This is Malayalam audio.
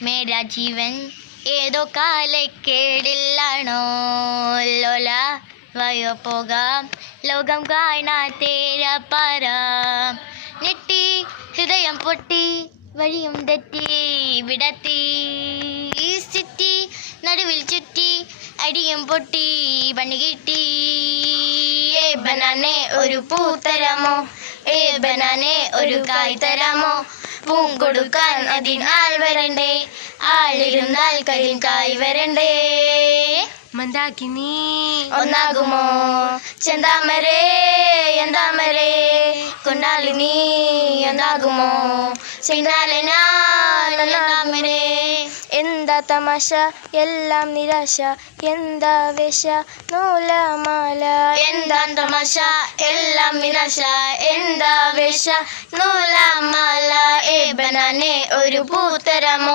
മേരാ ജീവൻ ഏതോ കാലക്കേടില്ലാണോ ലോല വയോ പോകാം ലോകം കാണാത്തേര പാര ഞെട്ടി ഹൃദയം പൊട്ടി വഴിയും തെറ്റി വിടത്തി സിറ്റി നടുവിൽ ചുറ്റി അടിയും പൊട്ടി പണി കിട്ടി ബനാനെ ഒരു പൂ തരാമോ ബനാനെ ഒരു കായ് തരാമോ പൂം കൊടുക്കാൻ അതിനാൾ വരണ്ടേ ആളിരുന്നാൽ കരിങ്കായ് വരണ്ടേ മന്ദാകിനി ഒന്നാകുമോ ചെന്താമരേ എന്താമരേ കൊണ്ടാലിനി ഒന്നാകുമോ ചെയ്താലേ ഞാൻ ഒന്നാമരേ എന്താ തമാശ എല്ലാം നിരാശ എന്താ വേഷ നൂലമാല എന്താ തമാശ എല്ലാം നിരാശ എന്താ വേഷ നൂലാമാല ബനാനെ ഒരു പൂ തരാമോ